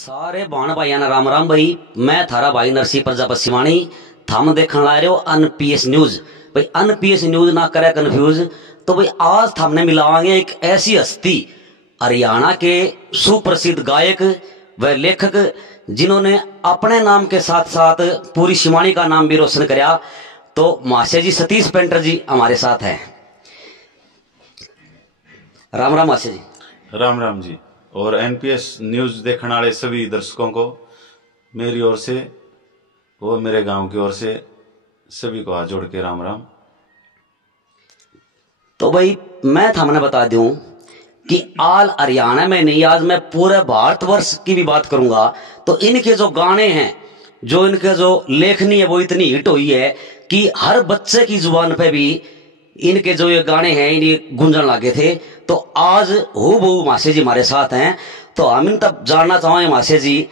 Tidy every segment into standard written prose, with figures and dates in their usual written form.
सारे भाण भाइया ना राम राम भाई। मैं थारा भाई नरसी प्रजापति सिवानी थम देखने ला रहे हो अनपीएस न्यूज। भाई अनपीएस न्यूज ना करे कंफ्यूज। तो भाई आज हमने मिलावांगे एक ऐसी हस्ती, हरियाणा के सुप्रसिद्ध गायक व लेखक जिन्होंने अपने नाम के साथ साथ पूरी सिवानी का नाम भी रोशन कराया। तो मास्टर जी सतीश पेंटर जी हमारे साथ हैं। राम राम मास्टर जी। राम राम जी। और एनपीएस न्यूज देखने वाले सभी दर्शकों को मेरी ओर से और मेरे गांव की ओर से सभी को हाथ जोड़ के राम राम। तो भाई मैं थामने बता दूं कि आल हरियाणा में नहीं, आज मैं पूरे भारतवर्ष की भी बात करूंगा तो इनके जो गाने हैं, जो इनके जो लेखनी है वो इतनी हिट हुई है कि हर बच्चे की जुबान पे भी इनके जो ये गाने हैं इन्हें गूंजन लगे थे। तो आज हूबहू मासे जी हमारे साथ हैं। तो हम इन तब जानना चाहेंगे मासे जी,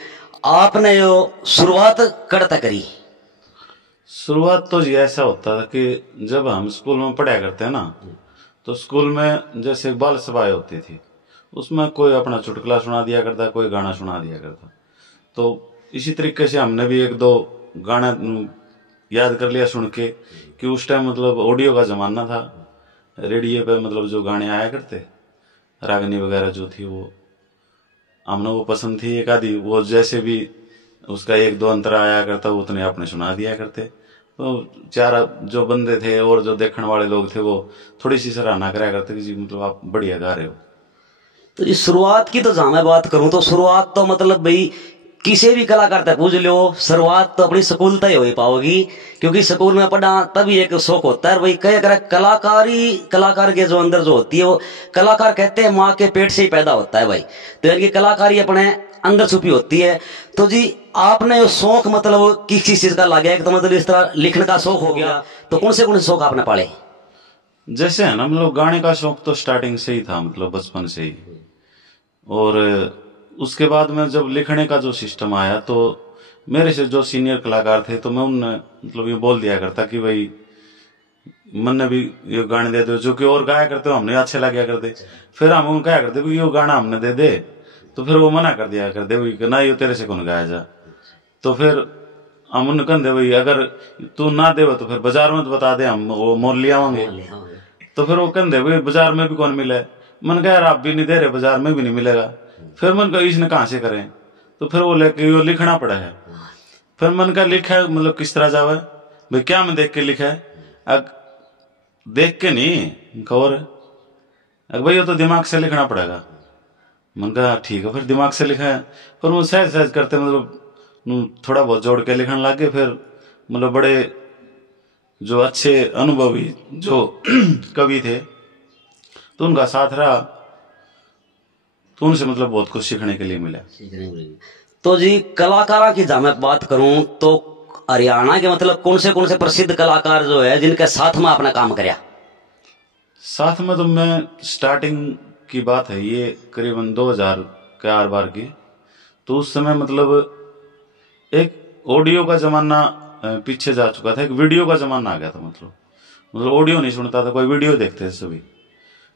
आपने जो शुरुआत करता करी? शुरुआत तो जी ऐसा होता था कि जब हम स्कूल में पढ़ाया करते हैं ना, तो स्कूल में जैसे बाल सभाएं होती थी, उसमें कोई अपना चुटकुला सुना दिया करता, कोई गाना सुना दिया करता। तो इसी तरीके से हमने भी एक दो गाना याद कर लिया सुन के कि उस टाइम मतलब ऑडियो का जमाना था, रेडियो पे मतलब जो गाने आया करते रागनी वगैरह जो थी वो हमने वो पसंद थी। एक आधी वो जैसे भी उसका एक दो अंतर आया करता वो उतने आपने सुना दिया करते। तो चार जो बंदे थे और जो देखने वाले लोग थे वो थोड़ी सी सराहना कराया करते कि जी मतलब आप बढ़िया गा रहे हो। तो इस शुरुआत की तो जहां मैं बात करूं तो शुरुआत तो मतलब भाई किसी भी कलाकार तक पूछ लो, शुरुआत तो अपनी स्कूल तक हो ही पाओगी, क्योंकि स्कूल में पढ़ना तभी एक शौक होता है। भाई कई करे कलाकार के जो अंदर जो होती है वो कलाकार कहते हैं माँ के पेट से ही पैदा होता है भाई। तो यानी कलाकारी अपने अंदर छुपी होती है। तो जी आपने शौक मतलब किसी चीज का लगा है तो मतलब इस तरह लिखने का शौक हो गया, तो कौन से शौक आपने पाले? जैसे है ना मतलब गाने का शौक तो स्टार्टिंग से ही था, मतलब बचपन से ही। और उसके बाद में जब लिखने का जो सिस्टम आया तो मेरे से जो सीनियर कलाकार थे तो मैं उन्हें मतलब ये बोल दिया करता कि भाई मन ने भी ये गाने दे दो, जो कि और गाया करते हो हमने अच्छे लगा करते। फिर हम उनको कहा करते ये गाना हमने दे दे, तो फिर वो मना कर दिया करते ना ये तेरे से कौन गाया जा। तो फिर हम उन्हें कहते भाई अगर तू ना दे तो फिर बाजार में तो बता दे, हम वो मोल ले आवांगे। तो फिर वो कहते भाई बाजार में भी कौन मिले। मन कह यार आप भी नहीं दे रहे, बाजार में भी नहीं मिलेगा। फिर मन का इसने कहां से करें, तो फिर वो लेके वो लिखना पड़ा है। फिर मन का लिखा है मतलब किस तरह जावे भाई, क्या मैं देख के लिखा है देख के नहीं खबर भाई, वो तो दिमाग से लिखना पड़ेगा। मन का ठीक है, फिर दिमाग से लिखा है। फिर वो सहज सहज करते मतलब थोड़ा बहुत जोड़ के लिखने लग गए। फिर मतलब बड़े जो अच्छे अनुभवी जो कवि थे तो उनका साथ रहा, तो उनसे मतलब बहुत कुछ सीखने के लिए मिला। तो जी कलाकारों की जब मैं बात करूं तो हरियाणा के मतलब कौन से प्रसिद्ध कलाकार जो है जिनके साथ में आपने काम कराया? साथ में तो मैं स्टार्टिंग की बात है ये करीबन 2000 के आर बार की। तो उस समय मतलब एक ऑडियो का जमाना पीछे जा चुका था, एक वीडियो का जमाना आ गया था। मतलब ऑडियो नहीं सुनता था कोई, वीडियो देखते थे सभी।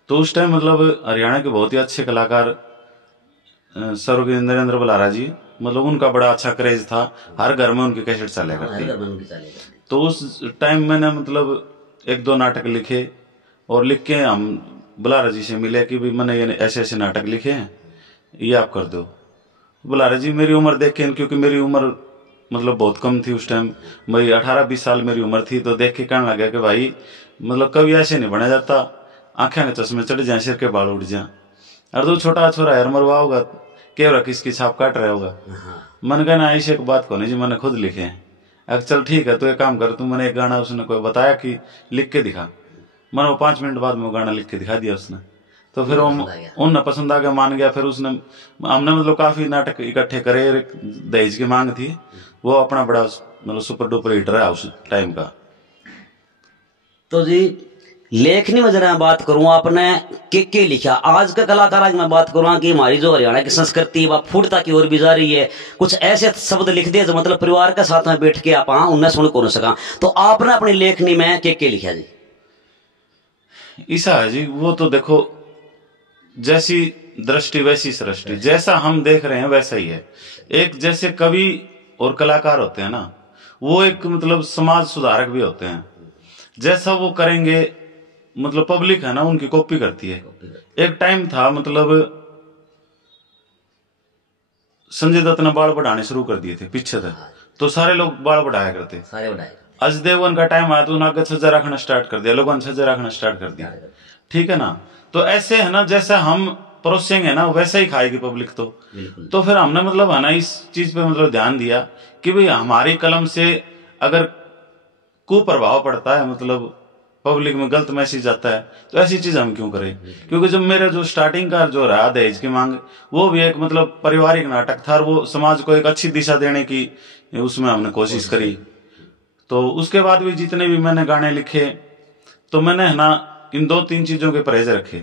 तो उस टाइम मतलब हरियाणा के बहुत ही अच्छे कलाकार स्वर्गीय नरेंद्र बलारा जी, मतलब उनका बड़ा अच्छा क्रेज था, हर घर में उनकी कैसेट चले करती। तो उस टाइम मैंने मतलब एक दो नाटक लिखे और लिख के हम बलारा जी से मिले कि भाई मैंने ये ऐसे ऐसे नाटक लिखे हैं, ये आप कर दो। बलारा जी मेरी उम्र देख के, क्योंकि मेरी उम्र मतलब बहुत कम थी उस टाइम, मेरी 18-20 साल मेरी उम्र थी, तो देख के कहने लगा कि भाई मतलब कभी ऐसे नहीं बना जाता, आंखें के चश्मे चढ़ जाए, सिर के बाल उड़ जाए, और तू छोटा छोरा यार मरवा होगा केवरा किसकी छाप काट रहा होगा। मन कहना ऐसी एक बात को नहीं जी मैंने खुद लिखे हैं। अगर चल ठीक है तो एक काम कर, तू मैंने एक गाना उसने कोई बताया कि लिख के दिखा। मैंने वो 5 मिनट बाद में वो गाना लिख के दिखा दिया उसने। तो फिर उन पसंद आ गया, मान गया। फिर उसने हमने मतलब काफी नाटक इकट्ठे करे, दहेज की मांग थी, वो अपना बड़ा मतलब सुपर डुपर हिट रहा उस टाइम का। तो जी लेखनी में जरा बात करूं, आपने के लिखा। आज का कलाकार आज मैं बात करूं कि हमारी जो हरियाणा की संस्कृति वह फूटता की ओर भी जा रही है। कुछ ऐसे शब्द लिख दिए जो मतलब परिवार के साथ में बैठ के आप उन्हें सुन कौन सका, तो आपने अपनी लेखनी में के लिखा जी? ईसा है जी, वो तो देखो जैसी दृष्टि वैसी सृष्टि, जैसा हम देख रहे हैं वैसा ही है। एक जैसे कवि और कलाकार होते हैं ना, वो एक मतलब समाज सुधारक भी होते हैं। जैसा वो करेंगे मतलब पब्लिक है ना उनकी कॉपी करती है। एक टाइम था मतलब संजय दत्त ने बाल बढ़ाने शुरू कर दिए थे पीछे तक, तो सारे लोग बाल बढ़ाया करते, सारे बढ़ाए। अजय देवगन का टाइम आया तो उन्होंने छज्जा रखना स्टार्ट कर दिया, लोगों ने छज्जा रखना स्टार्ट कर दिया, ठीक है ना। तो ऐसे है ना, जैसा हम परोसेंगे ना वैसा ही खाएगी पब्लिक। तो फिर हमने मतलब है ना इस चीज पे मतलब ध्यान दिया कि भाई हमारी कलम से अगर कुप्रभाव पड़ता है, मतलब पब्लिक में गलत मैसेज आता है, तो ऐसी चीज हम क्यों करें। क्योंकि जब मेरा जो स्टार्टिंग का जो रहा दहेज की मांग, वो भी एक मतलब पारिवारिक नाटक था और वो समाज को एक अच्छी दिशा देने की उसमें हमने कोशिश करी। तो उसके बाद भी जितने भी मैंने गाने लिखे, तो मैंने है ना इन 2-3 चीजों के परहेज रखे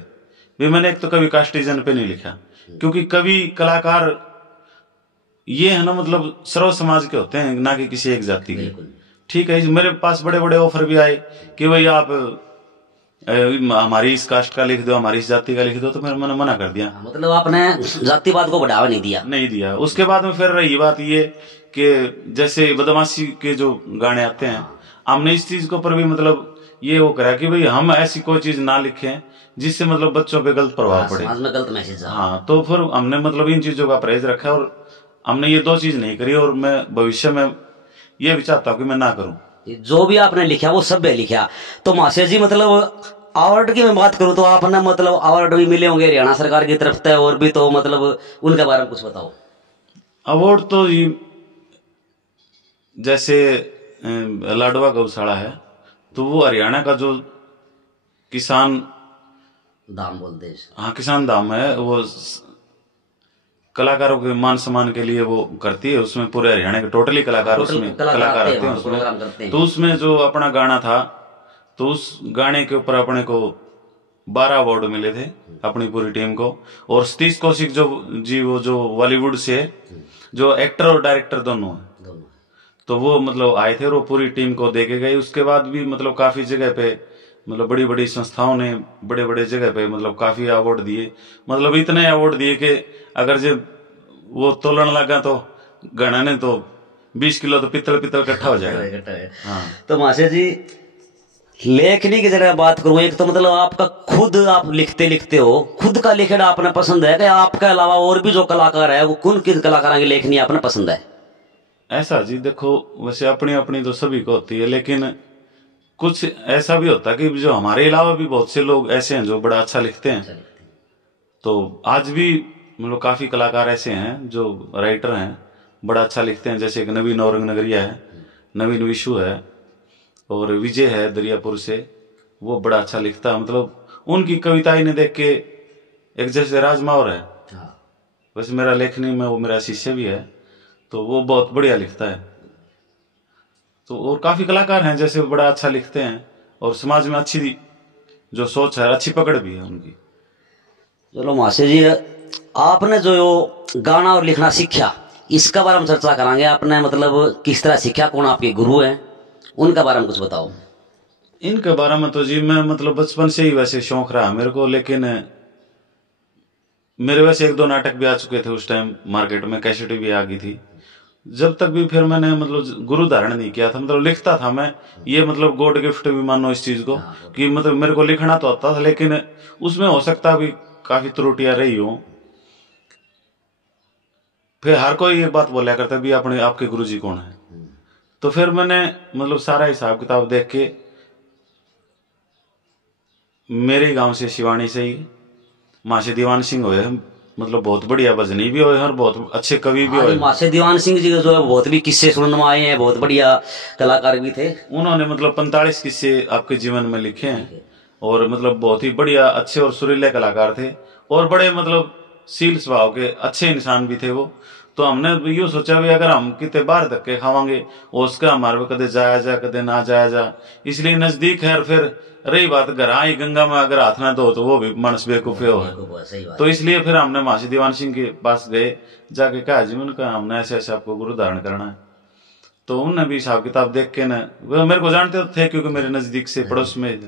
भी। मैंने एक तो कभी कास्टिजन पे नहीं लिखा, क्योंकि कवि कलाकार ये है ना मतलब सर्व समाज के होते हैं, ना कि किसी एक जाति के, ठीक है। मेरे पास बड़े बड़े ऑफर भी आए कि भाई आप हमारी इस कास्ट का लिख दो, हमारी इस जाति का लिख दो, तो मैंने मना कर दिया। मतलब आपने जातिवाद को बढ़ावा नहीं दिया। उसके बाद में फिर रही बात ये कि जैसे बदमाशी के जो गाने आते हैं, हमने इस चीज के ऊपर भी मतलब ये वो करा कि भाई हम ऐसी कोई चीज ना लिखें जिससे मतलब बच्चों पे गलत प्रभाव पड़े, समाज में गलत मैसेज। हाँ, तो फिर हमने मतलब इन चीजों का परहेज रखा और हमने ये 2 चीज नहीं करी, और मैं भविष्य में ये भी चाहता हूँ कि मैं ना करूं। जो भी आपने लिखा वो सब लिखा। तो महाशय जी मतलब अवार्ड की मैं बात करूं तो आपने मतलब अवार्ड भी मिले होंगे हरियाणा सरकार की तरफ से, और भी तो मतलब उनके बारे में कुछ बताओ। अवार्ड तो ये जैसे लाडवा गौशाला है, तो वो हरियाणा का जो किसान धाम बोलते हैं, हाँ किसान धाम है, वो कलाकारों के मान सम्मान के लिए वो करती है। उसमें पूरे हरियाणा के टोटली कलाकार उसमें कलाकार आते हैं उसमें। तो उसमें जो अपना गाना था, तो उस गाने के ऊपर अपने को 12 अवार्ड मिले थे अपनी पूरी टीम को। और सतीश कौशिक जो जी वो जो बॉलीवुड से जो एक्टर और डायरेक्टर दोनों है, तो वो मतलब आए थे और वो पूरी टीम को दे के गए। उसके बाद भी मतलब काफी जगह पे मतलब बड़ी बड़ी संस्थाओं ने बड़े बड़े जगह पे मतलब काफी अवार्ड दिए, मतलब इतने अवार्ड दिए कि अगर जब वो तोलन लगा तो गणा ने तो 20 किलो तो पित्तल इकट्ठा हो जाएगा। हाँ। तो महाशय जी लेखनी की जगह बात करूं, एक तो मतलब आपका खुद आप लिखते हो, खुद का लिखना आपने पसंद है कि आपके अलावा और भी जो कलाकार है वो कौन किस कलाकारों की लेखनी आपने पसंद है? ऐसा जी देखो, वैसे अपनी अपनी तो सभी को होती है, लेकिन कुछ ऐसा भी होता है कि जो हमारे अलावा भी बहुत से लोग ऐसे हैं जो बड़ा अच्छा लिखते हैं। तो आज भी मतलब काफी कलाकार ऐसे हैं जो राइटर हैं, बड़ा अच्छा लिखते हैं। जैसे एक नवीन औरंग नगरिया है, नवीन विशु है, और विजय है दरियापुर से, वो बड़ा अच्छा लिखता है। मतलब उनकी कविताएं ने देख के, एक जैसे राजमावर है, वैसे मेरा लेखनी में वो मेरा शिष्य भी है, तो वो बहुत बढ़िया लिखता है। तो और काफी कलाकार हैं जैसे बड़ा अच्छा लिखते हैं, और समाज में अच्छी जो सोच है, अच्छी पकड़ भी है उनकी। चलो महाशय जी आपने जो गाना और लिखना सीखा, इसका बारे में चर्चा करेंगे। आपने मतलब किस तरह सीखा, कौन आपके गुरु हैं, उनका बारे में कुछ बताओ। इनके बारे में तो जी मैं मतलब बचपन से ही वैसे शौक रहा मेरे को, लेकिन मेरे वैसे 1-2 नाटक भी आ चुके थे उस टाइम, मार्केट में कैसेट भी आ गई थी। जब तक भी फिर मैंने मतलब गुरु धारण नहीं किया था, मतलब लिखता था मैं, ये मतलब गॉड गिफ्ट भी मानो इस चीज को कि मतलब मेरे को लिखना तो आता था, लेकिन उसमें हो सकता भी काफी त्रुटियां रही हो। फिर हर कोई ये बात बोला करता भी अपने आपके गुरुजी कौन है, तो फिर मैंने मतलब सारा हिसाब किताब देख के, मेरे गांव से शिवानी से ही माशे दीवान सिंह हुए, मतलब बहुत बढ़िया भजनी भी हुए और बहुत अच्छे कवि भी हुए। माशे दीवान सिंह जी जो है बहुत भी किस्से सुनने में आए हैं, बहुत बढ़िया कलाकार भी थे। उन्होंने मतलब 45 किस्से आपके जीवन में लिखे हैं, और मतलब बहुत ही बढ़िया अच्छे और सुरीले कलाकार थे, और बड़े मतलब शील स्वभाव के अच्छे इंसान भी थे वो। तो हमने यूं सोचा भी अगर हम कितने बार धक्के खावांगे, उसका हमारे कदे जाया जा कदे ना जाया जा, इसलिए नजदीक है। और फिर रही बात घर आई गंगा में अगर हाथ ना धो तो वो भी मानस बेवकूफे हो, तो इसलिए फिर हमने मासी दीवान सिंह के पास गए, जाके कहा जी उनका हमने ऐसे ऐसे आपको गुरु धारण करना है। तो उनने भी हिसाब किताब देख के न, वो मेरे को जानते थे क्योंकि मेरे नजदीक से पड़ोस में,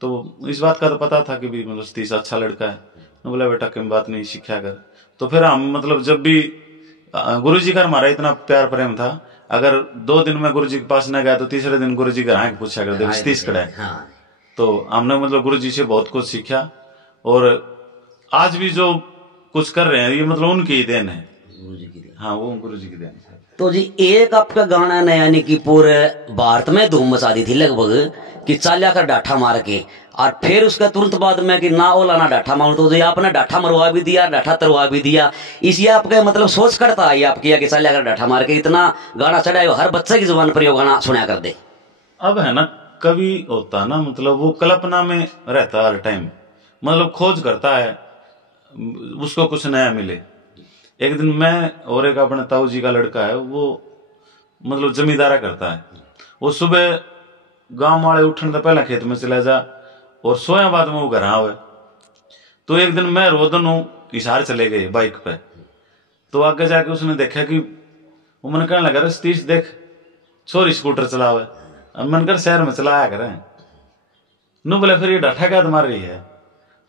तो इस बात का तो पता था कि भी मतलब सतीश अच्छा लड़का है, बोला बेटा कोई बात नहीं सीखा कर। तो फिर हम मतलब जब भी गुरुजी का हमारा इतना प्यार प्रेम था, अगर 2 दिन में गुरुजी के पास न गया तो तीसरे दिन गुरुजी घर आके पूछा करते स्तीस कड़ा है। हाँ। तो हमने मतलब गुरुजी से बहुत कुछ सीखा, और आज भी जो कुछ कर रहे हैं ये मतलब उनकी ही देन है, गुरुजी की देन। हाँ वो गुरुजी की देन है। तो जी एक आपका गाना ने यानी कि पूरे भारत में धूम मचा दी थी लगभग, कि चाल्या कर डाठा मार के, और फिर उसका तुरंत बाद में कि ना ओला ना डाठा मारू, तो जी आपने डाठा मरवा भी दिया, डाठा तरवा भी दिया। इसी आपके मतलब सोच करता है आपकी कि चाल्या कर डाठा मार के इतना गाना चढ़ाए, हर बच्चे की जुबान पर ये गाना सुना कर दे। अब है ना कभी होता ना मतलब वो कल्पना में रहता हर टाइम, मतलब खोज करता है उसको कुछ नया मिले। एक दिन मैं और एक अपने ताऊ जी का लड़का है, वो मतलब जमींदारा करता है, वो सुबह गांव वाले उठने से पहले खेत में चला जा और सोया बाद में वो घर आवे। तो एक दिन मैं रो दोनों इशार चले गए बाइक पे, तो आगे जाके उसने देखा कि वो मन कहने लगा सतीश देख छोरी स्कूटर चलावे। अब मन कर शहर में चलाया करें नू, बोले फिर ये डाठा क्या मार रही है।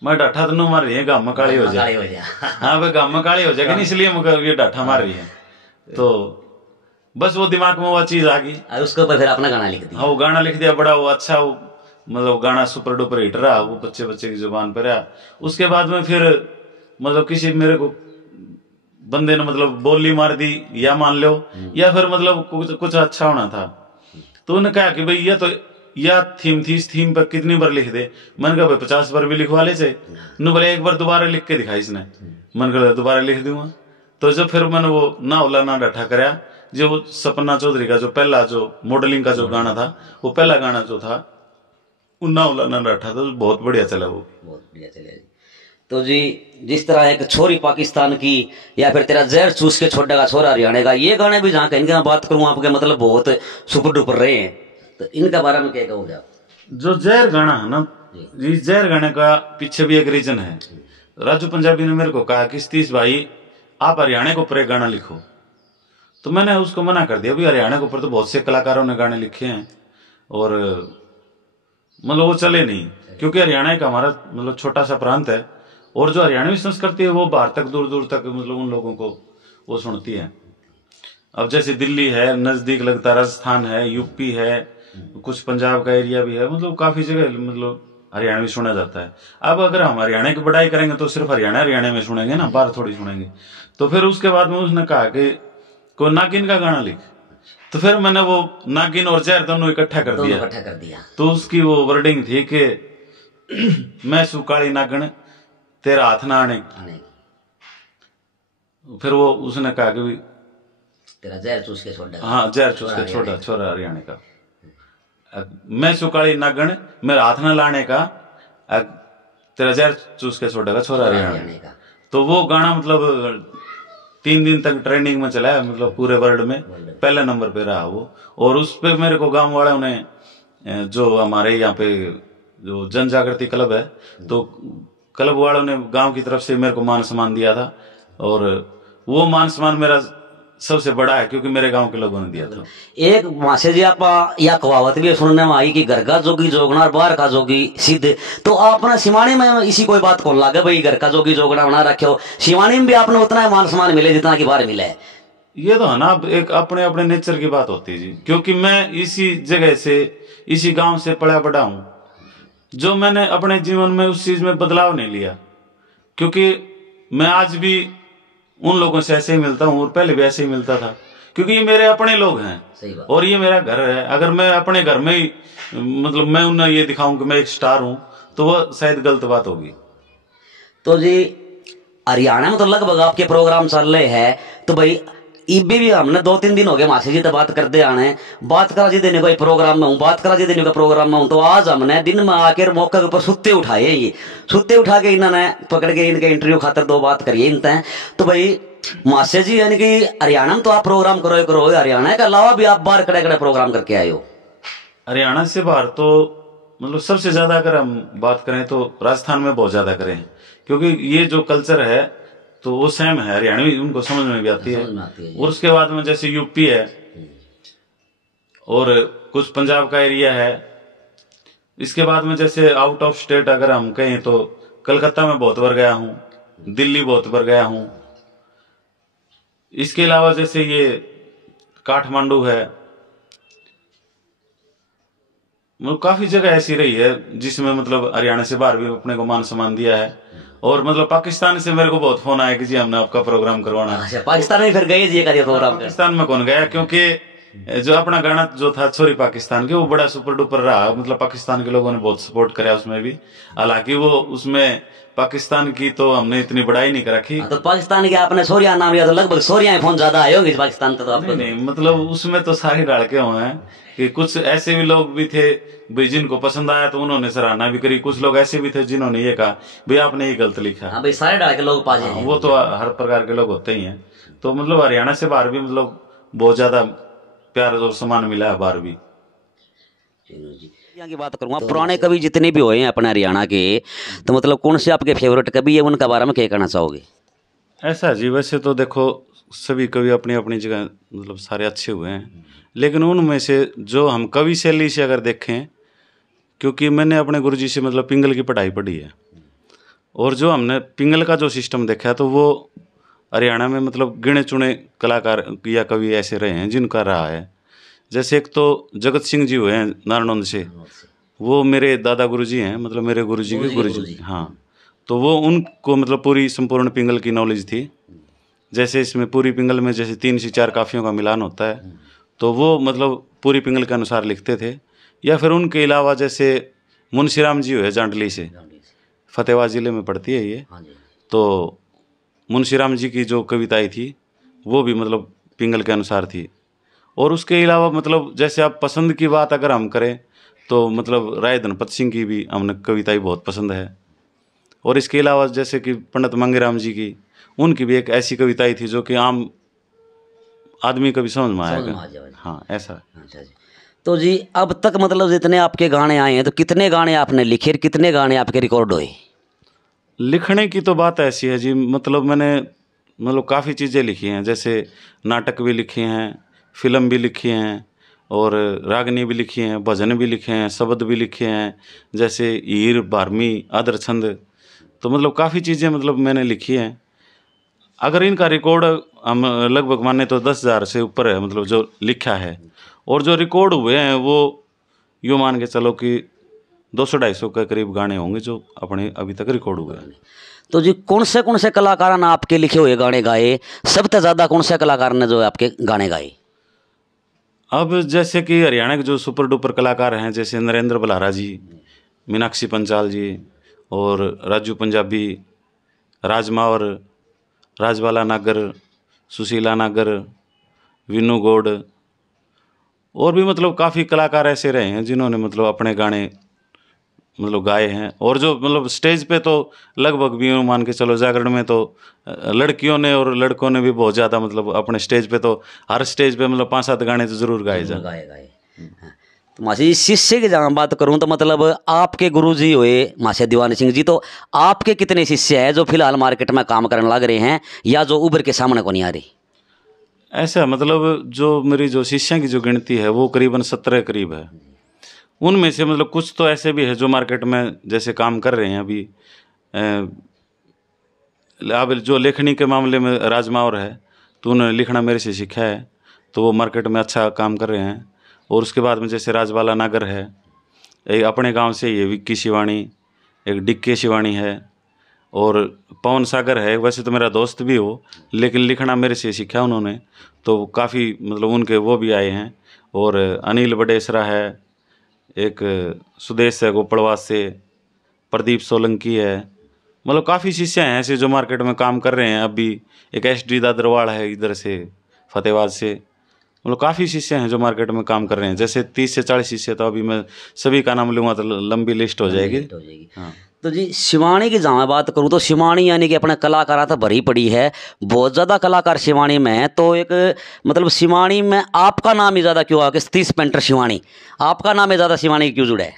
मैं डाठा तो नू मार रही है गांव में काली हो जाए। हाँ भाई गांव में काली हो जाएगी, इसलिए ये डाठा मार रही है। तो बस वो दिमाग में वो चीज आ गई, उसके ऊपर फिर अपना गाना लिख दिया। हाँ वो गाना लिख दिया, बड़ा वो अच्छा वो मतलब गाना सुपर डुपर हिट रहा, वो बच्चे बच्चे की जुबान पर रहा। उसके बाद में फिर मतलब किसी मेरे को बंदे ने मतलब बोली मार दी या मान लो, या फिर मतलब कुछ अच्छा होना था, तो उन्होंने कहा कि भाई ये तो या थीम थी, इस थीम पर कितनी बार लिख दे। मैंने कहा भाई 50 बार भी लिखवा ले चाहिए। नु बोले एक बार दोबारा लिख के दिखाई इसने। मैंने कहा दोबारा लिख दूंगा। तो जब फिर मैंने वो ना ओला ना डाठा कराया, जो वो सपना चौधरी का जो पहला जो मॉडलिंग का जो गाना था, वो पहला गाना जो था वो ना ओला ना डाठा, तो बहुत बढ़िया चला, वो बहुत बढ़िया चले। तो जी जिस तरह एक छोरी पाकिस्तान की, या फिर तेरा जहर चूस के छोड़ेगा छोरा हरियाणा का, ये गाने भी जहाँ कहीं बात करूं आपके मतलब बहुत सुपर डुपर रहे हैं, तो इनके बारे में क्या कहोगे आप? जो जहर गाना है ना, इस जहर गाने का पीछे भी एक रीजन है। राजू पंजाबी ने मेरे को कहा कि सतीश भाई आप हरियाणा के ऊपर एक गाना लिखो, तो मैंने उसको मना कर दिया। भाई हरियाणा के ऊपर तो बहुत से कलाकारों ने गाने लिखे हैं और मतलब वो चले नहीं, क्योंकि हरियाणा का हमारा मतलब छोटा सा प्रांत है, और जो हरियाणवी संस्कृति है वो बाहर तक दूर दूर तक मतलब उन लोगों को वो सुनती है। अब जैसे दिल्ली है नजदीक लगता, राजस्थान है, यूपी है, कुछ पंजाब का एरिया भी है, मतलब काफी जगह मतलब हरियाणवी सुना जाता है। अब अगर हम हरियाणा की बढ़ाई करेंगे तो सिर्फ हरियाणा में सुनेंगे ना, बाहर थोड़ी सुनेंगे। तो फिर उसके बाद में उसने कहा कि कोई नागिन का गाना लिख, तो फिर मैंने वो नागिन और जहर दोनों इकट्ठा कर दिया। तो उसकी वो वर्डिंग थी कि मैं सुकाली नागन तेरा हाथ ना आने। फिर वो उसने कहा कि तेरा जहर चूस के छोड़ा, हाँ जहर चूस के छोड़ा छोरा हरियाणा का, मैं सुकाली नागन मेरा हाथ ना लाने का, तेरा जहर चूस के छोड़ेगा छोरा हरियाणा का। तो वो गाना मतलब 3 दिन तक ट्रेंडिंग में चला है, मतलब पूरे वर्ल्ड में पहले नंबर पे रहा वो। और उस पे मेरे को गांव वालों ने, जो हमारे यहाँ पे जो जन जागृति क्लब है, तो क्लब वालों ने गांव की तरफ से मेरे को मान सम्मान दिया था, और वो मान सम्मान मेरा सबसे बड़ा है क्योंकि मेरे गांव के लोगों ने दिया था। एक मासे जी आप या कहावत भी सुनने में आई कि घर का जोगी जोगना और बाहर का जोगी सिद्ध, तो आपने सिवानी में इसी कोई बात कौन लागे भाई घर का जोगी जोगना बना रखे हो, सिवानी में भी आपने उतना ही मान सम्मान मिले जितना कि बाहर मिला है? ये तो है ना, एक अपने अपने नेचर की बात होती है जी, क्योंकि मैं इसी जगह से इसी गांव से पला बड़ा हूं, जो मैंने अपने जीवन में उस चीज में बदलाव नहीं लिया, क्योंकि मैं आज भी उन लोगों से ऐसे ही मिलता हूं और पहले भी ऐसे ही मिलता था, क्योंकि ये मेरे अपने लोग हैं और ये मेरा घर है। अगर मैं अपने घर में ही मतलब मैं उन्हें ये दिखाऊं कि मैं एक स्टार हूं तो वो शायद गलत बात होगी। तो जी हरियाणा में तो लगभग आपके प्रोग्राम चल रहे हैं, तो भाई इबे भी हमने 2-3 दिन हो गए मासी जी तो बात करते आने, बात करा जी देने कोई प्रोग्राम में हूँ, बात करा जी देने का प्रोग्राम में हूँ, तो आज हमने दिन में आकर मौके के ऊपर सुत्ते उठाए, ये सुत्ते उठा के इन्होंने पकड़ के इनके इंटरव्यू खातर 2 बात करिए इनते। तो भाई मासी जी यानी कि हरियाणा में तो आप प्रोग्राम करो, हरियाणा के अलावा भी आप बाहर कड़े कड़े प्रोग्राम करके आए हो? हरियाणा से बाहर तो मतलब सबसे ज्यादा अगर हम बात करें तो राजस्थान में बहुत ज्यादा करें, क्योंकि ये जो कल्चर है तो वो सेम है, हरियाणवी उनको समझ में भी आती है। और उसके बाद में जैसे यूपी है और कुछ पंजाब का एरिया है, इसके बाद में जैसे आउट ऑफ स्टेट अगर हम कहें तो कलकत्ता में बहुत बार गया हूँ, दिल्ली बहुत बार गया हूँ। इसके अलावा जैसे ये काठमांडू है, मतलब काफी जगह ऐसी रही है जिसमें मतलब हरियाणा से बाहर भी अपने को मान सम्मान दिया है। और मतलब पाकिस्तान से मेरे को बहुत फोन आया कि जी हमने आपका प्रोग्राम करवाना है। अच्छा, पाकिस्तान में फिर गए जी एक प्रोग्राम? पाकिस्तान में कौन गया, क्योंकि जो अपना गाना जो था छोरी पाकिस्तान के, वो बड़ा सुपर डुपर रहा। मतलब पाकिस्तान के लोगों ने बहुत सपोर्ट करा उसमें भी। हालांकि वो उसमें पाकिस्तान की तो हमने इतनी बड़ाई नहीं कर रखी। तो पाकिस्तान के आपने सोरिया नाम लिया तो लगभग सोरिया फोन ज्यादा आए होंगे पाकिस्तान तो आपको? नहीं, मतलब उसमें तो सारे लड़के हुए हैं कि कुछ ऐसे भी लोग भी थे भाई जिनको पसंद आया तो उन्होंने सराहना भी करी। कुछ लोग ऐसे भी थे जिन्होंने ये कहा भाई आपने ये गलत लिखा। हाँ भाई, सारे डाल के लोग पाजे हैं। वो तो हर प्रकार के लोग होते ही हैं। तो मतलब हरियाणा से बाहर भी मतलब बहुत ज्यादा प्यार और सम्मान मिला है बाहर भी। यहाँ की बात करूँगा, पुराने कवि जितने भी हुए हैं अपने हरियाणा के, तो मतलब कौन से आपके फेवरेट कवि है, उनके बारे में क्या कहना चाहोगे? ऐसा जी, वैसे तो देखो सभी कवि अपनी अपनी जगह मतलब सारे अच्छे हुए हैं, लेकिन उनमें से जो हम कवि शैली से अगर देखें, क्योंकि मैंने अपने गुरुजी से मतलब पिंगल की पढ़ाई पढ़ी है, और जो हमने पिंगल का जो सिस्टम देखा है तो वो हरियाणा में मतलब गिने चुने कलाकार या कवि ऐसे रहे हैं जिनका रहा है। जैसे एक तो जगत सिंह जी हुए हैं नारनौंद से, वो मेरे दादा गुरुजी हैं, मतलब मेरे गुरुजी के गुरुजी। हाँ, तो वो उनको मतलब पूरी संपूर्ण पिंगल की नॉलेज थी। जैसे इसमें पूरी पिंगल में जैसे 3 से 4 काफियों का मिलान होता है, तो वो मतलब पूरी पिंगल के अनुसार लिखते थे। या फिर उनके अलावा जैसे मुंशीराम जी हुए जांडली से, फतेहाबाद जिले में पड़ती है ये, तो मुंशीराम जी की जो कविताएं थी वो भी मतलब पिंगल के अनुसार थी। और उसके अलावा मतलब जैसे आप पसंद की बात अगर हम करें तो मतलब राय धनपत सिंह की भी हमने कविताएं बहुत पसंद है। और इसके अलावा जैसे कि पंडित मंगेराम जी की, उनकी भी एक ऐसी कविताएं थी जो कि आम आदमी कभी समझ में आएगा। हाँ, ऐसा। अच्छा जी। तो जी अब तक मतलब जितने आपके गाने आए हैं तो कितने गाने आपने लिखे, कितने गाने आपके रिकॉर्ड हुए? लिखने की तो बात ऐसी है जी, मतलब मैंने मतलब काफ़ी चीज़ें लिखी हैं। जैसे नाटक भी लिखे हैं, फिल्म भी लिखी हैं, और रागनी भी लिखी हैं, भजन भी लिखे हैं, शब्द भी लिखे हैं, जैसे हीर, भारमी, आदर छंद। तो मतलब काफ़ी चीज़ें मतलब मैंने लिखी हैं। अगर इनका रिकॉर्ड हम लगभग माने तो 10,000 से ऊपर है, मतलब जो लिखा है। और जो रिकॉर्ड हुए हैं वो यूँ मान के चलो कि 200-250 के करीब गाने होंगे जो अपने अभी तक रिकॉर्ड हुए हैं। तो जी कौन से कलाकार ने आपके लिखे हुए गाने गाए, सबसे ज़्यादा कौन से कलाकार ने जो आपके गाने गाए? अब जैसे कि हरियाणा के जो सुपर डुपर कलाकार हैं, जैसे नरेंद्र बल्हारा जी, मीनाक्षी पंचाल जी, और राजू पंजाबी, राजमावर, राजबाला नागर, सुशीला नागर, विनू गौड़, और भी मतलब काफ़ी कलाकार ऐसे रहे हैं जिन्होंने मतलब अपने गाने मतलब गाए हैं। और जो मतलब स्टेज पे तो लगभग भी मान के चलो जागरण में तो लड़कियों ने और लड़कों ने भी बहुत ज़्यादा मतलब अपने स्टेज पे तो हर स्टेज पे मतलब 5-7 गाने तो जरूर गाए जाए। गाए। तो मासी शिष्य की जहाँ बात करूँ तो मतलब आपके गुरुजी हुए मासी दीवान सिंह जी, तो आपके कितने शिष्य हैं जो फिलहाल मार्केट में काम करने लग रहे हैं या जो उभर के सामने को नहीं आ रही? ऐसा मतलब जो मेरी जो शिष्यों की जो गिनती है वो करीबन 17 करीब है। उनमें से मतलब कुछ तो ऐसे भी है जो मार्केट में जैसे काम कर रहे हैं अभी। अब जो लेखनी के मामले में राजमावर है, तो उन्होंने लिखना मेरे से सीखा है, तो वो मार्केट में अच्छा काम कर रहे हैं। और उसके बाद में जैसे राजबाला नागर है, एक अपने गांव से ये विक्की शिवानी, एक डिक्के शिवानी है, और पवन सागर है। वैसे तो मेरा दोस्त भी हो, लेकिन लिखना मेरे से सीखा उन्होंने, तो काफ़ी मतलब उनके वो भी आए हैं। और अनिल बडेसरा है, एक सुदेश है गोपड़वास से, प्रदीप सोलंकी है, मतलब काफ़ी शिष्य हैं ऐसे जो मार्केट में काम कर रहे हैं अभी। एक SD दादरवाड़ है इधर से फतेहाबाद से, मतलब काफ़ी शिष्य हैं जो मार्केट में काम कर रहे हैं। जैसे 30 से 40 शिष्य, तो अभी मैं सभी का नाम लूँगा तो लंबी लिस्ट हो जाएगी। हाँ। तो जी शिवानी की जहाँ मैं बात करूँ तो शिवानी यानी कि अपने कलाकार तो भरी पड़ी है, बहुत ज़्यादा कलाकार शिवानी में है। तो एक मतलब शिवानी में आपका नाम ही ज़्यादा क्यों आ गया? सतीश पेंटर शिवानी, आपका नाम ही ज़्यादा शिवानी क्यों जुड़ा है?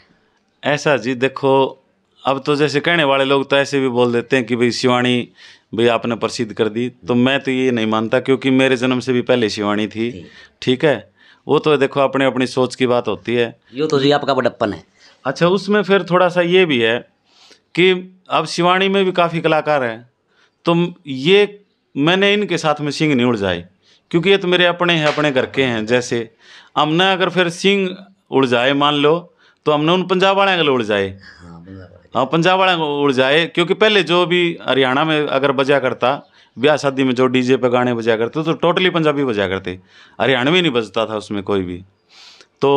ऐसा जी देखो, अब तो जैसे कहने वाले लोग तो ऐसे भी बोल देते हैं कि भाई शिवानी भाई आपने प्रसिद्ध कर दी, तो मैं तो ये नहीं मानता, क्योंकि मेरे जन्म से भी पहले शिवानी थी। ठीक है, वो तो देखो अपने अपनी सोच की बात होती है। यो तो जी आपका बड़प्पन है। अच्छा, उसमें फिर थोड़ा सा ये भी है कि अब शिवानी में भी काफ़ी कलाकार हैं, तो ये मैंने इनके साथ में सींग नहीं उड़ जाए, क्योंकि ये तो मेरे अपने हैं, अपने घर के हैं। जैसे हमने अगर फिर सींग उड़ जाए मान लो, तो हमने उन पंजाब वाले को उड़ जाए, हाँ पंजाब वाले को उड़ जाए। क्योंकि पहले जो भी हरियाणा में अगर बजा करता, ब्याह शादी में जो डीजे पे गाने बजा करते तो टोटली पंजाबी बजा करते, हरियाणवी नहीं बजता था उसमें कोई भी। तो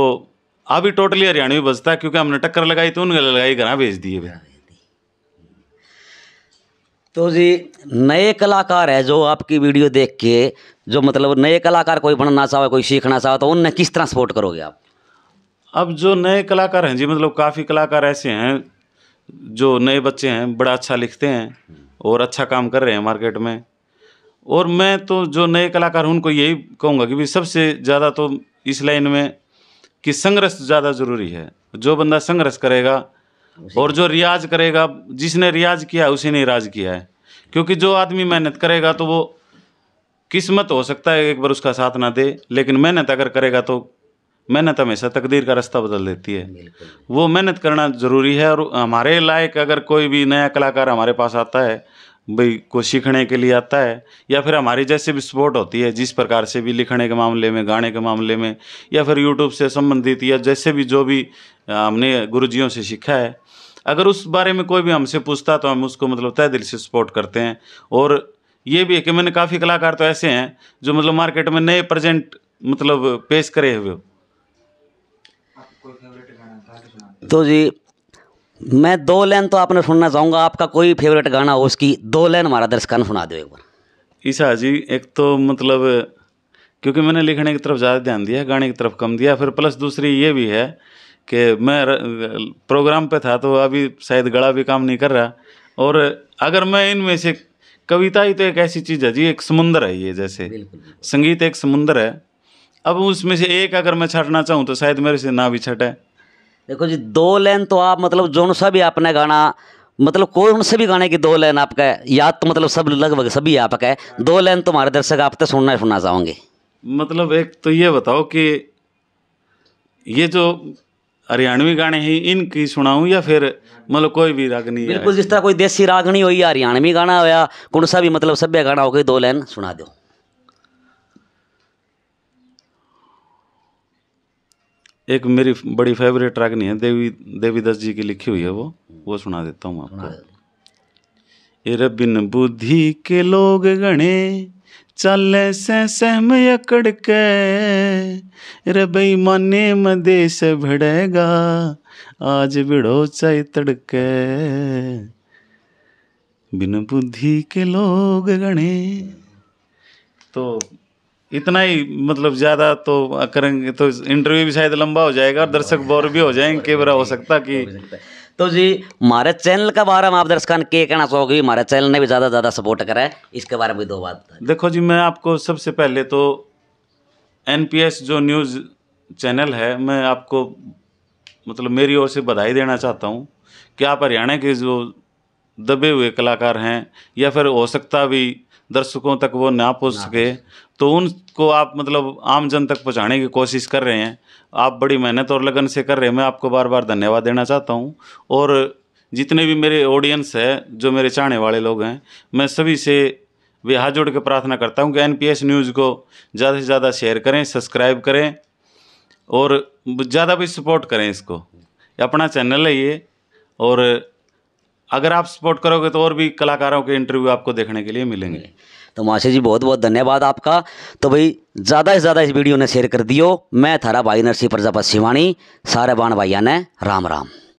अभी टोटली हरियाणवी बजता है, क्योंकि हमने टक्कर लगाई तो उनके लगाई घर भेज दिए। तो जी नए कलाकार है जो आपकी वीडियो देख के, जो मतलब नए कलाकार कोई बनना चाहे, कोई सीखना चाहे, तो उन्हें किस तरह सपोर्ट करोगे आप? अब जो नए कलाकार हैं जी, मतलब काफ़ी कलाकार ऐसे हैं जो नए बच्चे हैं, बड़ा अच्छा लिखते हैं और अच्छा काम कर रहे हैं मार्केट में। और मैं तो जो नए कलाकार हैं उनको यही कहूँगा कि भी सबसे ज़्यादा तो इस लाइन में कि संघर्ष ज़्यादा ज़रूरी है। जो बंदा संघर्ष करेगा और जो रियाज करेगा, जिसने रियाज किया है उसी ने राज किया है। क्योंकि जो आदमी मेहनत करेगा तो वो किस्मत हो सकता है एक बार उसका साथ ना दे, लेकिन मेहनत अगर करेगा तो मेहनत हमेशा तकदीर का रास्ता बदल देती है। वो मेहनत करना ज़रूरी है। और हमारे लायक अगर कोई भी नया कलाकार हमारे पास आता है, भाई को सीखने के लिए आता है, या फिर हमारी जैसे भी सपोर्ट होती है, जिस प्रकार से भी लिखने के मामले में, गाने के मामले में, या फिर यूट्यूब से संबंधित, या जैसे भी जो भी हमने गुरुजियों से सीखा है, अगर उस बारे में कोई भी हमसे पूछता तो हम उसको मतलब तहे दिल से सपोर्ट करते हैं। और ये भी है कि मैंने काफ़ी कलाकार तो ऐसे हैं जो मतलब मार्केट में नए प्रेजेंट मतलब पेश करे हुए। तो जी मैं 2 लाइन तो आपने सुनना चाहूँगा, आपका कोई फेवरेट गाना हो उसकी 2 लाइन हमारा दर्शकों को सुना दो एक बार। ईसा जी, एक तो मतलब क्योंकि मैंने लिखने की तरफ ज़्यादा ध्यान दिया, गाने की तरफ कम दिया, फिर प्लस दूसरी ये भी है कि मैं प्रोग्राम पे था तो अभी शायद गला भी काम नहीं कर रहा। और अगर मैं इनमें से कविता ही तो एक ऐसी चीज़ है जी, एक समुंदर है ये, जैसे संगीत एक समुंदर है। अब उसमें से एक अगर मैं छाटना चाहूँ तो शायद मेरे से ना भी छटे। देखो जी 2 लाइन तो आप मतलब जो सा भी आपने गाना, मतलब कौन से भी गाने की 2 लाइन आपका याद तो मतलब सब लगभग सभी आपका है, 2 लाइन तुम्हारे दर्शक आप तो सुनना चाहोगे। मतलब एक तो ये बताओ कि ये जो हरियाणवी गाने हैं इनकी सुनाऊं या फिर मतलब कोई भी रागनी? बिल्कुल, जिस तरह कोई देसी रागनी हो या हरियाणवी गाना हो या कौन सा भी मतलब सभ्य गाना हो, कोई 2 लाइन सुना दो। एक मेरी बड़ी फेवरेट रागनी है, देवीदास जी की लिखी हुई है, वो सुना देता हूँ आपको। ए बिन बुद्धि के लोग गणे चले से सहम अकड़ के, रे बेईमाने में देश भिड़ेगा आज भिड़ो चाहे तड़के, बिन बुद्धि के लोग गणे। तो इतना ही, मतलब ज़्यादा तो करेंगे तो इंटरव्यू भी शायद लंबा हो जाएगा और दर्शक बोर भी हो जाएंगे, कई बार हो सकता कि। तो जी हमारे चैनल के बारे में आप दर्शकों ने क्या कहना चाहोगे? हमारे चैनल ने भी ज़्यादा सपोर्ट करा है, इसके बारे में 2 बात। देखो जी, मैं आपको सबसे पहले तो NPS जो न्यूज़ चैनल है, मैं आपको मतलब मेरी ओर से बधाई देना चाहता हूँ कि आप हरियाणा के जो दबे हुए कलाकार हैं, या फिर हो सकता भी दर्शकों तक वो ना पहुँच सके, तो उनको आप मतलब आम जन तक पहुँचाने की कोशिश कर रहे हैं। आप बड़ी मेहनत और लगन से कर रहे हैं, मैं आपको बार बार धन्यवाद देना चाहता हूँ। और जितने भी मेरे ऑडियंस है, जो मेरे चाहने वाले लोग हैं, मैं सभी से भी हाथ जोड़ के प्रार्थना करता हूँ कि NPS न्यूज़ को ज़्यादा से ज़्यादा शेयर करें, सब्सक्राइब करें और ज़्यादा भी सपोर्ट करें इसको। अपना चैनल है ये, और अगर आप सपोर्ट करोगे तो और भी कलाकारों के इंटरव्यू आपको देखने के लिए मिलेंगे। तो माशे जी बहुत बहुत धन्यवाद आपका। तो भाई ज़्यादा से ज़्यादा इस वीडियो ने शेयर कर दियो। मैं थारा भाई नरसिंह प्रजापति शिवानी, सारे बाण भाइया ने राम राम।